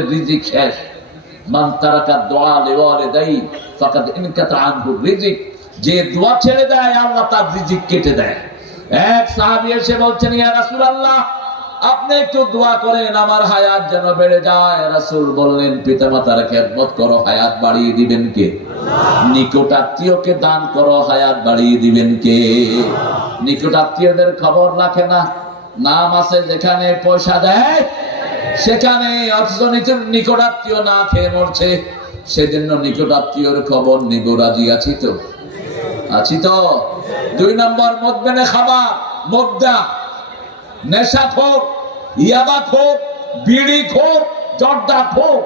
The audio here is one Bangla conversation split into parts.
রিজিক শেষ। মান তারাকা দোয়া লিওয়ালিদাই ফাকাদ ইনকাতা আনহু রিজিক। যে দোয়া ছেড়ে দেয়, আল্লাহ তার রিজিক কেটে দেয়। এক এসে বলছেন, ইয়া আপনি একটু দোয়া করেন, আমার হায়াত যেন বেড়ে যায়। রাসূল বললেন, পিতামাতার খেদমত করো, হায়াত বাড়িয়ে দিবেন কে? নিকট আত্মীয়কে দান করো, হায়াত বাড়িয়ে দিবেন কে? নিকট আত্মীয়দের খবর রাখে না। নাম আছে যেখানে পয়সা দেয় সেখানে অথচ নিজের নিকট আত্মীয় না খেয়ে মরছে। সেজন্য নিকট আত্মীয়র খবর নিব, রাজি আছি তো? আছি তো? দুই নম্বর, মদবেনে খাবার, মদ্দা, নেশা খোর, ইয়াবা খোর, বিড়ি খোর, জর্দা খোর।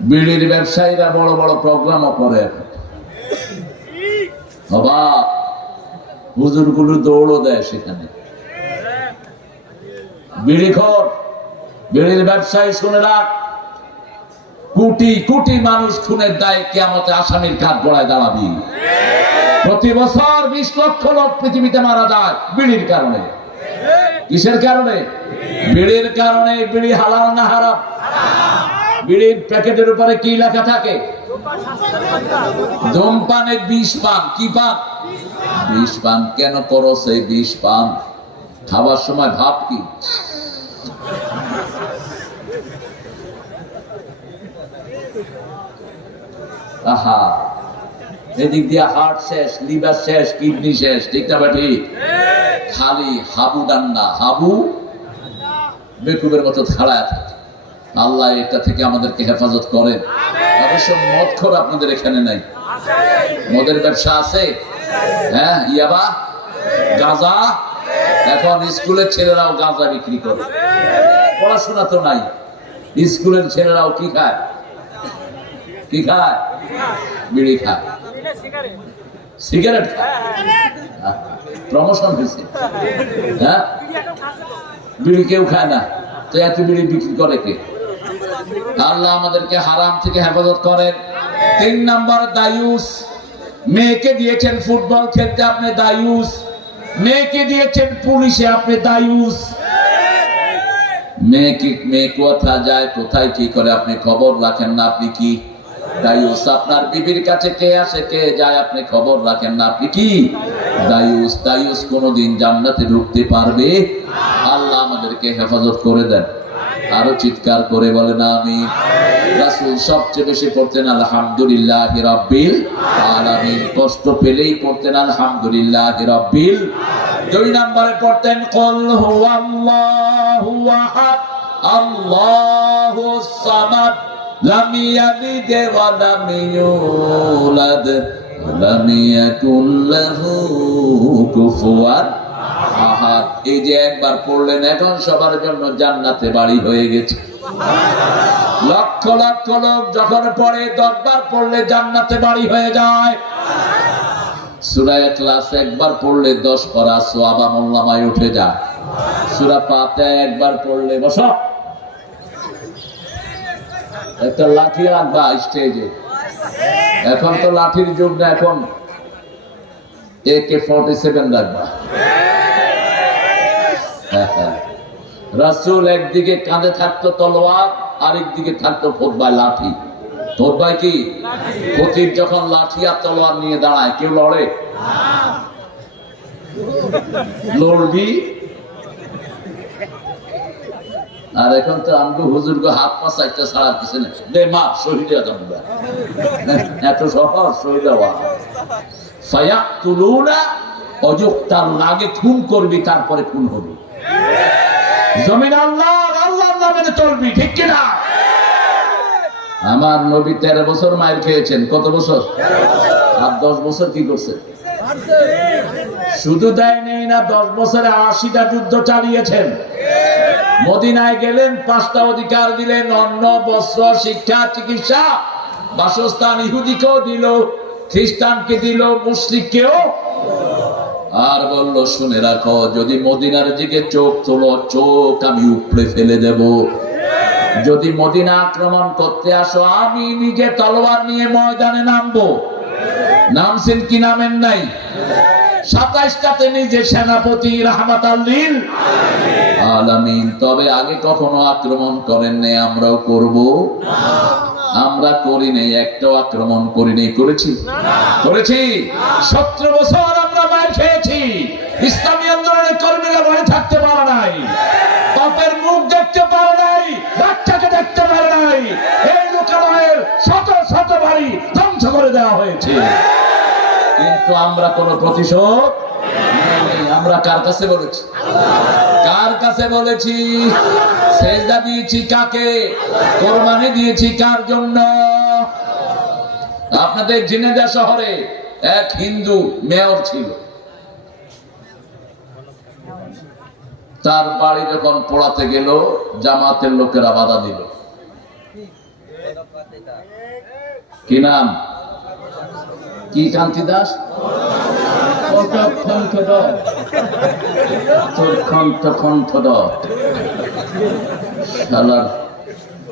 বিড়ির ব্যবসায়ীরা বড় বড় প্রোগ্রামও করে। এখন। বাবা হুজুরগুলো দৌড়ও দেয় সেখানে। বিড়ি খোর বিড়ির ব্যবসায়ী শুনে রাখ। কোটি কোটি মানুষ খুনের দায়ে কেয়ামতে আসামির কাঠ গড়ায় দাঁড়াবি। প্রতি বছর বিশ লক্ষ লোক পৃথিবীতে মারা যায় বিড়ির কারণে। কিসের কারণে? বিড়ির কারণে বিড়ি হালাল না হারাম? বিড়ির প্যাকেটের উপরে কি লেখা থাকে? ধূমপানের বিষ পান, কি পান? বিষ পান কেন করো সেই বিষ পান? খাবার সময় ভাব কি? আহা। এদিক দিয়ে হার্ট শেষ, লিভার শেষ, কিডনি শেষ, ঠিক বাটি? খালি হাবু ডান্না হাবু বেকুবের মতো খাড়ায় থাকে। আল্লাহ এটা থেকে আমাদেরকে হেফাজত করেন। অবশ্য মদ খোর আপনাদের এখানে নাই। মদের ব্যবসা আছে? হ্যাঁ ইয়াবা? গাঁজা? এখন স্কুলের ছেলেরাও গাঁজা বিক্রি করে। পড়াশোনা তো নাই। স্কুলের ছেলেরাও কি খায়? বিড়ি সিগারেট প্রমোশন হয়েছে। হ্যাঁ? বিড়ি কেউ খায় না। তো এত বিড়ি বিক্রি করে কে? আল্লাহ আমাদেরকে হারাম থেকে হেফাজত করেন। তিন দায়ুস। মেয়েকে দিয়েছেন ফুটবল খেলতে আপনি দায়ুস। মেয়েকে দিয়েছেন পুলিশে আপনি দায়ুস। মেয়েকে মেয়ে কোথা যায়, কোথায় কি করে, আপনি খবর রাখেন না, আপনি কি দায়ুস, আপনার বিবির কাছে কে আসে, কে যায় আপনি খবর রাখেন না, আপনি কি? দায়ুস দায়ুস জান্নাতে ঢুকতে পারবে? আল্লাহ আমাদেরকে হেফাজত করে দেন। আরও চিৎকার করে আমি রাসূল সবচেয়ে বেশি পড়তেন আলহামদুলিল্লাহ আলামিন। কষ্ট পেলেই পড়তেন আলহামদুলিল্লাহ দুই নম্বরে পড়তেন, কল হুয়াল্লাহু আহাদ সামাদ। জান্নাতে বাড়ি হয়ে গেছে। লক্ষ লক্ষ লোক যখন পড়ে, দশবার পড়লে জান্নাতে বাড়ি হয়ে যায়। সুরায় ক্লাস একবার পড়লে দশ পড়া সোয়াবা মোল্লামায় উঠে যায়। সুরা পাতে একবার পড়লে বস। একটা লাঠি রাখবা স্টেজে এখন তো লাঠির যুগ না, এখন একে ফর্টি সেভেন রাখবা রাসুল একদিকে কাঁধে থাকতো তলোয়ার, আরেকদিকে থাকতো ফোটবায় লাঠি। ফোটবায় কি? ফকির যখন লাঠি আর তলোয়ার নিয়ে দাঁড়ায়, কেউ লড়ে? লড়বি? আর এখন তো আমগো হুজুর গো হাত পা চারটা ছাড়া কিছু নেই দে মা, শহীদে এত সহজ, শহীদ ফায়াকুলুনা অযুক্তার আগে খুন করবি, তারপরে খুন হবি। জমিন আল্লাহ আল্লাহর নামে চলবি, ঠিক কিনা আমার নবী তেরো বছর মায়ের খেয়েছেন। কত বছর? আর দশ বছর কি করছেন শুধু দেয় নেই না, দশ বছরে আশিটা যুদ্ধ চালিয়েছেন। মদিনায় গেলেন, পাঁচটা অধিকার দিলেন, অন্ন, বস্ত্র, শিক্ষা, চিকিৎসা। বাসস্থান ইহুদিকেও দিল, খ্রিস্টানকে দিল মুসলিমকেও আর বলল, শুনে রাখো, যদি মদিনার দিকে চোখ তোলো, চোখ আমি উপড়ে ফেলে দেব। যদি মদিনা আক্রমণ করতে আসো, আমি নিজে তলোয়ার নিয়ে ময়দানে নামবো। নামছেন কি নামেন নাই? সাতাইশটাতে নিজে সেনাপতি রাহমাত আল্লিল আলামিন তবে আগে কখনো আক্রমণ করেন নাই আমরাও করব। আমরা করি নাই একটাও আক্রমণ করি নাই করেছি? করেছি। সতেরো বছর আমরা মার খেয়েছি। ইসলামী আন্দোলনের কর্মীরা ভয় থাকতে পারে নাই। বাপের মুখ দেখতে পারে নাই বাচ্চাকে দেখতে পারে নাই। এই লোকালয়ের শত শত বাড়ি ধ্বংস করে দেওয়া হয়েছে। কিন্তু আমরা কোন প্রতিশোধ আমরা কার কাছে বলেছি? কার কাছে বলেছি? সেজদা দিয়েছি কাকে? কোরবানি দিয়েছি কার জন্য? আপনাদের জিনেদা শহরে এক হিন্দু মেয়র ছিল। তার বাড়ি যখন পড়াতে গেল, জামাতের লোকেরা বাধা দিল। কি নাম? কি কান্তি দাস?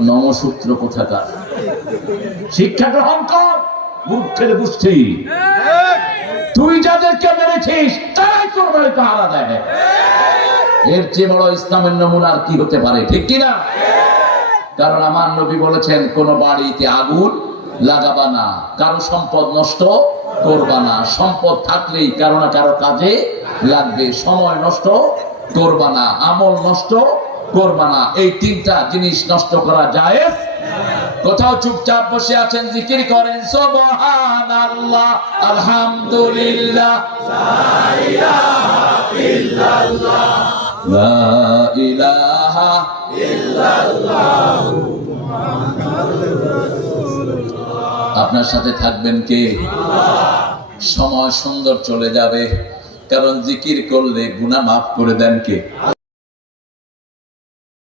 নমসূত্র কোথাকার? শিক্ষা গ্রহণ কর বুঝছি তুই যাদেরকে মেরেছিস, তারাই তোর বাড়ি পাহারা দেয়। এর চেয়ে বড় ইসলামের নমুনা আর কি হতে পারে, ঠিক কিনা? কারণ আমার নবী বলেছেন, কোন বাড়িতে আগুন লাগাবা না। কারও সম্পদ নষ্ট করবা না। সম্পদ থাকলেই কারও না কারও কাজে লাগবে। সময় নষ্ট করবা না। আমল নষ্ট করবা না। এই তিনটা জিনিস নষ্ট করা যায় কোথাও চুপচাপ বসে আছেন, জিকির করেন, সুবহানাল্লাহ, আলহামদুলিল্লাহ। লা ইলাহা আপনার সাথে থাকবেন কে? সময় সুন্দর চলে যাবে, কারণ জিকির করলে গুণা মাফ করে দেন কে?